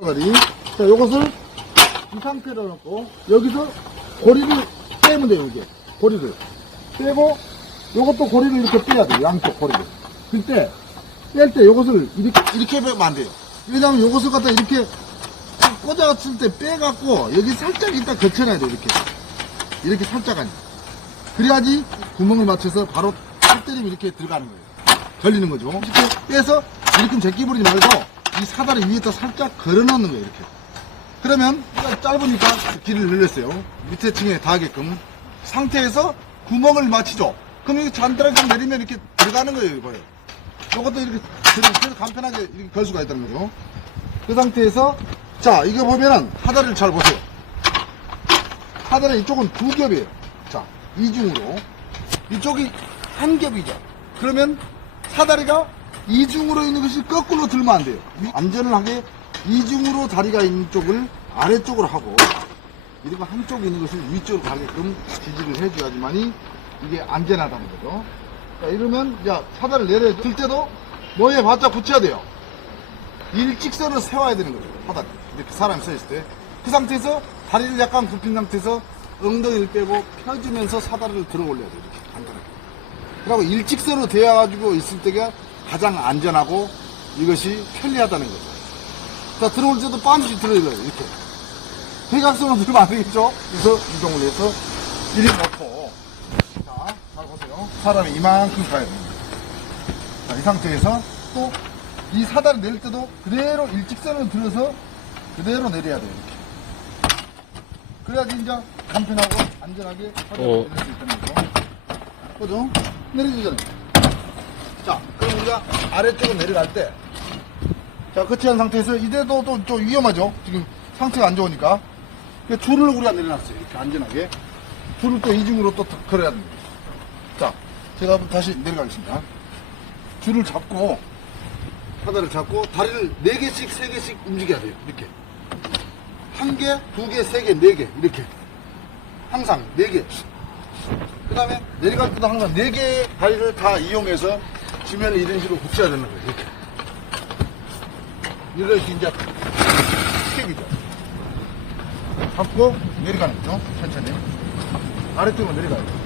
사다리. 자, 요것을 이 상태로 놓고, 여기서 고리를 빼면 돼요, 이게. 고리를. 빼고, 요것도 고리를 이렇게 빼야 돼요, 양쪽 고리를. 그때, 뺄 때 요것을 이렇게, 이렇게 빼면 안 돼요. 왜냐면 요것을 갖다 이렇게 꽂아갔을 때 빼갖고, 여기 살짝 이따 걸쳐놔야 돼요, 이렇게. 이렇게 살짝 아니. 그래야지 구멍을 맞춰서 바로 살 때리면 이렇게 들어가는 거예요. 걸리는 거죠. 이렇게 빼서 이렇게 제끼 부리지 말고 이 사다리 위에다 살짝 걸어 놓는 거예요. 이렇게. 그러면 짧으니까 길을 늘렸어요. 밑에 층에 닿게끔 상태에서 구멍을 맞추죠. 그럼 이게 잔다랗게 내리면 이렇게 들어가는 거예요. 이거요. 이것도 이렇게 그래서 간편하게 이렇게 걸 수가 있다는 거죠. 그 상태에서 자 이거 보면은 사다리를 잘 보세요. 사다리 이쪽은 두 겹이에요. 자, 이중으로. 이쪽이 한 겹이죠. 그러면 사다리가 이중으로 있는 것이 거꾸로 들면 안 돼요. 안전을 하게 이중으로 다리가 있는 쪽을 아래쪽으로 하고, 이리고 한쪽에 있는 것을 위쪽으로 가게끔 지지를 해줘야지만이 이게 안전하다는 거죠. 자, 이러면, 야, 사다리를 내려 들 때도 뭐에 바짝 붙여야 돼요. 일직선으로 세워야 되는 거죠. 사다리. 이렇게 사람이 서 있을 때. 그 상태에서 다리를 약간 굽힌 상태에서 엉덩이를 빼고 펴주면서 사다리를 들어 올려야 돼요. 이렇게 간단하게. 그리고 일직선으로 되어가지고 있을 때가 가장 안전하고 이것이 편리하다는 거죠. 자, 들어올 때도 반드시 들어야 돼요. 이렇게. 대각선으로 들으면 안 되겠죠? 그래서 이동을 해서 이리 놓고. 자, 잘 보세요. 사람이 이만큼 가야 됩니다. 자, 이 상태에서 또 이 사다리 내릴 때도 그대로 일직선으로 들어서 그대로 내려야 돼요. 이렇게. 그래야지 이제 간편하고 안전하게 사다리를 어. 내릴 수 있다는 거죠. 그죠? 자, 그럼 우리가 아래쪽으로 내려갈 때, 자, 거치한 상태에서 이대도 또 좀 위험하죠? 지금 상태가 안 좋으니까. 줄을 우리가 내려놨어요. 이렇게 안전하게. 줄을 또 이중으로 또 걸어야 됩니다. 자, 제가 다시 내려가겠습니다. 줄을 잡고, 사다리를 잡고, 다리를 4개씩, 3개씩 움직여야 돼요. 이렇게. 한 개, 두 개, 세 개, 네 개. 이렇게. 항상 네 개. 그 다음에 내려갈 때도 항상 네 개의 다리를 다 이용해서 지면을 이런 식으로 붙여야 되는 거예요. 이렇게. 이렇게 이제 스텝이죠. 잡고 내려가는 거죠. 천천히. 아래쪽으로 내려가요.